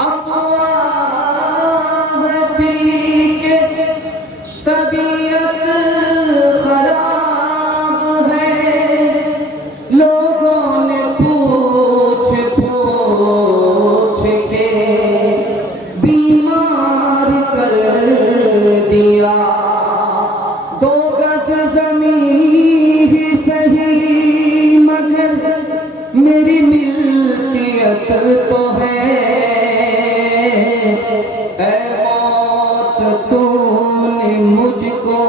افواہ تھی کہ طبیعت خراب ہے، لوگوں نے پوچھ پوچھ کے بیمار کر دیا، 2 گز زمین ہی صحیح مگر میری ملکیت تو ہے، اے موت تو نے مجھ کو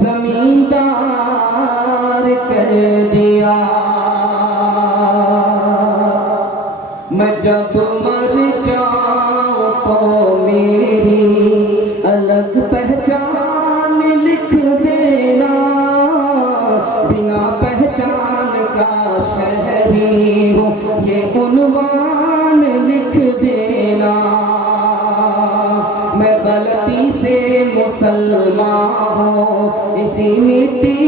زمیندار کر دیا، میں جب مر جاؤں تو میری الگ پہچان لکھ دینا، بنا پہچان کا شہری ہوں یہ عنوان لکھ دینا، میں غلطی سے مسلمان ہوں اسی مٹی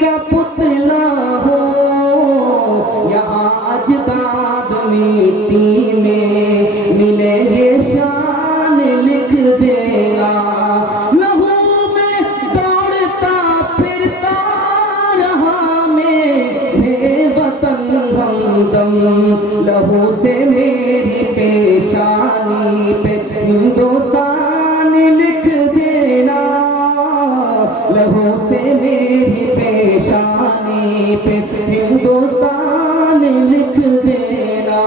کا پتلا ہوں، یہاں اجداد مٹی میں ملے یہ شان لکھ دینا، لہو میں دوڑتا پھرتا رہا میرے وطن ہمدم، لہو سے میری پیشانی پہ ہندوستان لکھ دینا، لہو سے میری پیشانی پہ ہندوستان لکھ دینا،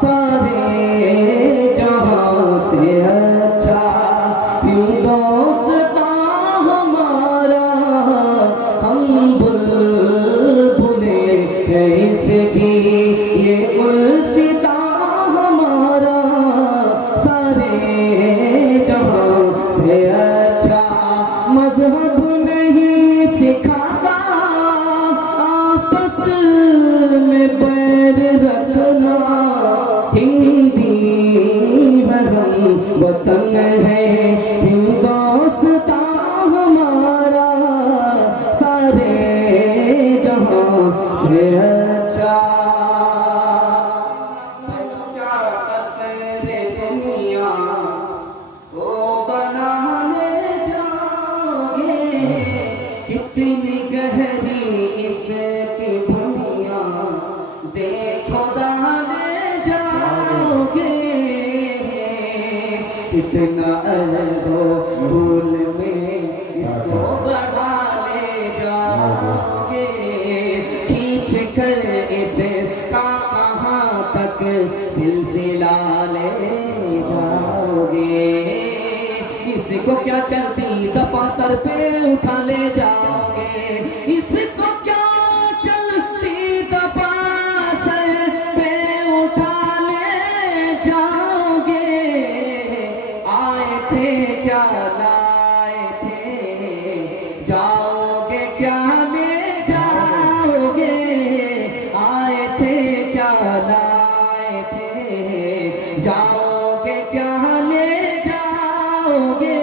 سارے جہاں سے اچھا ہندوستان ہمارا، ہم بلبلیں ہیں اس کی یہ گلستان ہمارا، سارے جہاں سے اچھا مذہب نہیں سکھاتا آپس میں بیر رکھنا، ہندی ہے ہم وطن ہے ہندوستان ہمارا، سارے جہاں سے اچھا، بچہ قصر دنیا کو بنانے جاؤ گے، کتنی گہری اس کی بنیاد دیکھو دانے جاؤ گے، کتنا عرض و طول میں اس کو بڑھانے جاؤ گے، کھینچ کر اس کا کہاں تک سلسلہ لے جاؤ گے، اس کو کیا چلتی دفعہ سر پہ اٹھا لے جاؤ گے، اس کو کیا چلتی دفعہ سر پہ اٹھا لے جاؤ گے، آئے تھے کیا لائے تھے جاؤ گے کیا لے جاؤ گے، آئے تھے کیا لائے تھے جاؤ گے کیا لے جاؤ گے،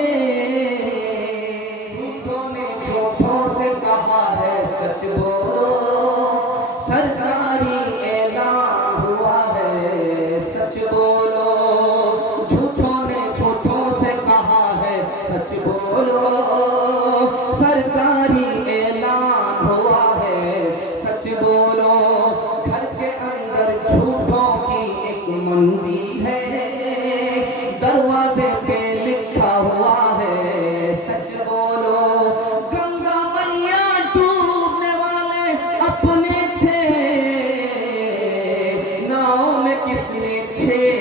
جھوٹوں نے جھوٹوں سے کہا ہے سچ بولو، سرکاری اعلان ہوا ہے سچ بولو، جھوٹوں نے جھوٹوں سے کہا ہے سچ بولو، سرکاری اعلان ہوا ہے سچ بولو، گھر کے اندر جھوٹوں کی ایک منڈی ہے، دروازے پہ لکھا ہوا ہے سچ بولو، گنگا میا ڈوبنے والے اپنے تھے، ناؤ میں کس نے 6